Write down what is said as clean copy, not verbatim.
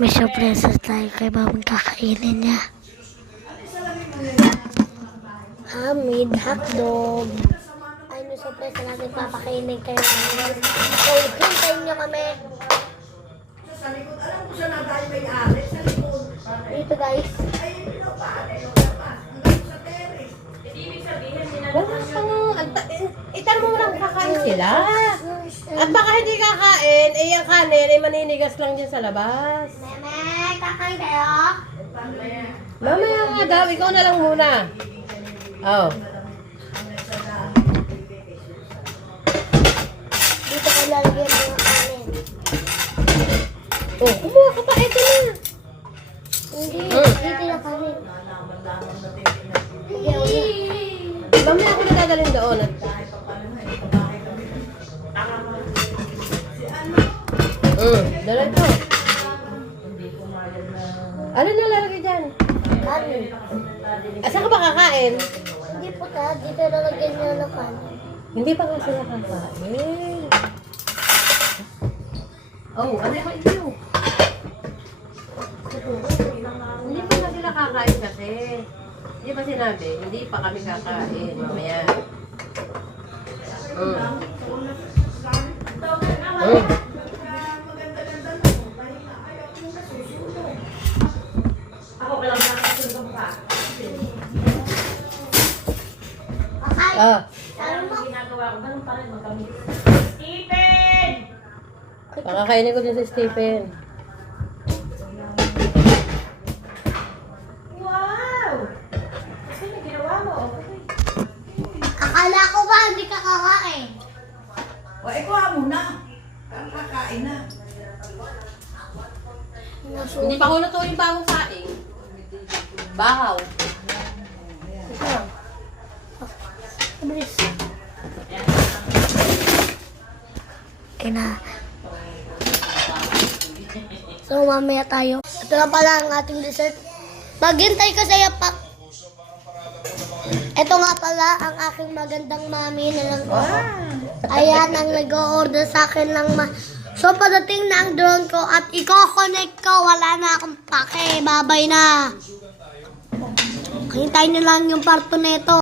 May surpresa tayo kay babang kakainin niya. Hamid hotdog. Ay, may surpresa natin papakainin kayo. So, hintayin niyo kami. Sa likod, alam ko siya na tayo may ari. Sa likod. Dito guys. Ay, pinapare. Hanggang sa terrace. Ibig sabihin, Itan mo lang kakain sila. At baka hindi kakain, eh yung kanin ay maninigas lang dyan sa labas. Meme, kakain kayo? Mamaya nga daw, ikaw na lang muna. Oh. Dito ko lalagyan ng kanin. Oh, kumuha ka pa, ito na. Hindi, dito na kanin. Mamaya ako na dadalhin doon. Dala ito. Ano na lalagay dyan? Kanin. Saan ka ba kakain? Hindi po ta, dito lalagyan niyo ng kanin. Hindi pa nga sila kakain. Oh, ano ba ito? Hindi pa nga sila kakain kasi. Hindi pa sinabi, hindi pa kami kakain. Mamaya. Ah, Stephen! pakakainin ko din si Stephen. Wow! Kasi may ginawa mo. Akala ko ba hindi ka kakain? O, ikuha mo na. Ang kakain na. Hindi pa ko luto yung bagong saing. Bahaw. Ito. Bilis. Okay na. So, mamaya tayo. Ito na pala ang ating dessert. Maghintay ka sa'yo, Pak. Ito nga pala ang aking magandang mami na lang. Ayan ang nag-order sa akin ng So, padating na ang drone ko at i-connect ko. Wala na akong pake. Babay na. Hintayin nyo lang yung parto nito.